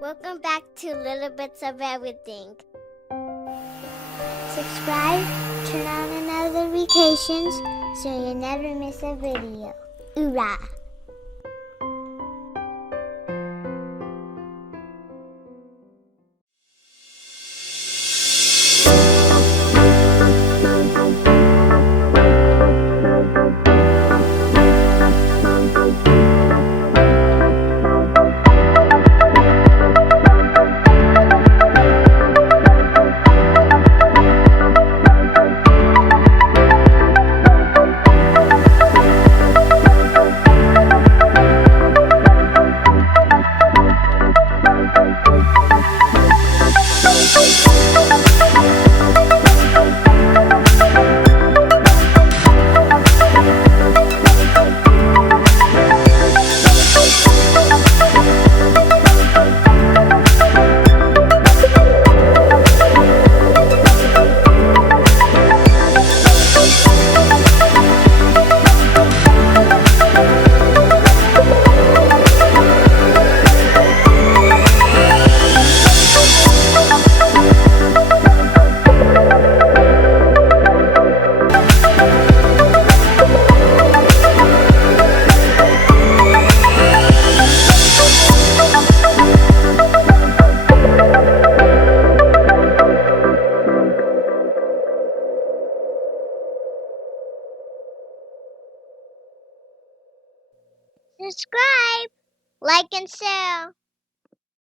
Welcome back to Little Bits of Everything. Subscribe, turn on notifications so you never miss a video. Hoorah! Subscribe, like, and share.